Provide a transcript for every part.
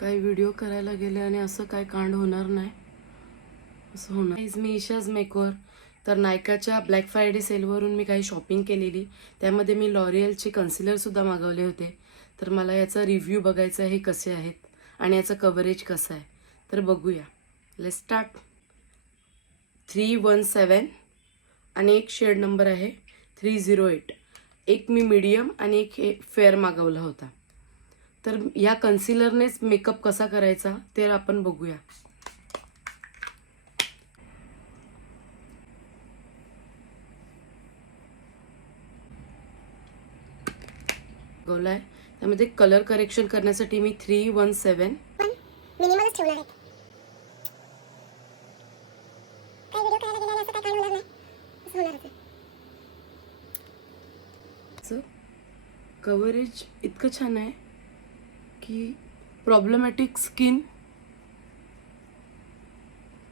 काही व्हिडिओ करायला गेले आणि असं काय कांड होणार नाही, असं होणार. मी ईशाज मेकओव्हर. तर नायकाच्या ब्लॅक फ्रायडे सेलवरून मी काही शॉपिंग केलेली. त्यामध्ये मी लॉरियलचे कन्सिलरसुद्धा मागवले होते. तर मला याचा रिव्ह्यू बघायचा आहे कसे आहेत आणि याचं कव्हरेज कसं आहे. तर बघूया. Let's start. 317 आणि एक शेड नंबर आहे 308. एक मी मीडियम आणि एक फेअर मागवला होता. तर या कन्सिलरनेच मेकअप कसा करायचा ते आपण बघूया. मागवलाय. त्यामध्ये कलर करेक्शन करण्यासाठी मी 317 मिनिमलच ठेवणार आहे. काय व्हिडिओ करायला गेला असं काय काढू लागणार असं होणार आहे. कव्हरेज इतकं छान आहे की प्रॉब्लेमॅटिक स्किन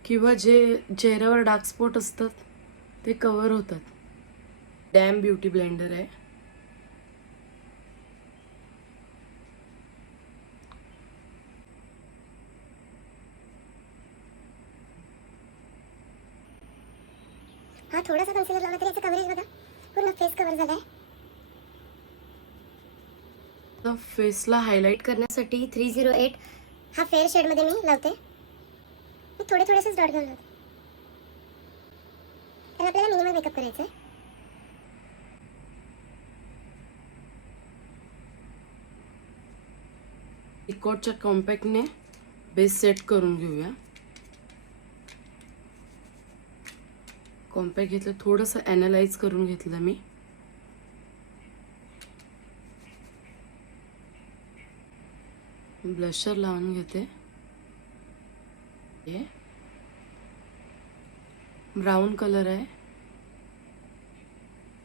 किंवा जे चेहऱ्यावर डार्क स्पॉट असतात ते कव्हर होतात. डॅम ब्युटी ब्लेंडर आहे. हा थोडासा कन्सिलर लावला तरी याचं कव्हरेज बघा, पूर्ण फेस कव्हर झालाय. तर फेसला हायलाइट करण्यासाठी 308 हा फेअर शेड मध्ये मी लावते. मी थोडेसेच डॉट घेऊन लावते कारण आपल्याला मिनिमल मेकअप करायचा आहे. इकॉटच्या कॉम्पॅक्टने बेस सेट करून घेऊया. कॉम्पॅक्ट घेतलं, थोडंसं ॲनालाइज करून घेतलं मी. ब्लशर लावून घेते. हे ब्राऊन कलर आहे.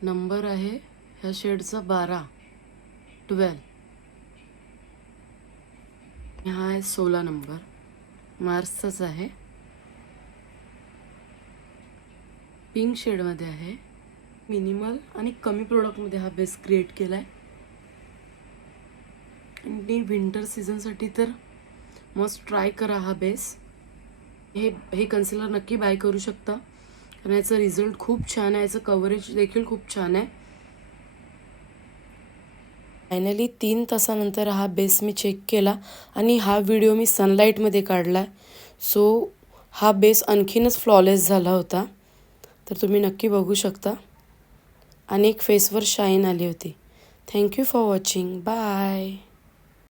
नंबर आहे ह्या शेडचा 12. हा आहे 16 नंबर. मार्सचाच आहे. पिंक शेडमध्ये आहे. मिनिमल आणि कमी प्रोडक्टमध्ये हा बेस क्रिएट केला आहे. आणि विंटर सीझनसाठी तर मस्ट ट्राय करा हा बेस. हे कन्सिलर नक्की बाय करू शकता कारण याचा रिझल्ट खूप छान आहे. याचं कव्हरेज देखील खूप छान आहे. फायनली 3 तासानंतर हा बेस मी चेक केला आणि हा व्हिडिओ मी सनलाईटमध्ये काढला. सो हा बेस आणखीनच फ्लॉलेस झाला होता. तर तुम्ही नक्की बघू शकता. आणि एक फेसवर शाईन आली होती. Thank you for watching. बाय.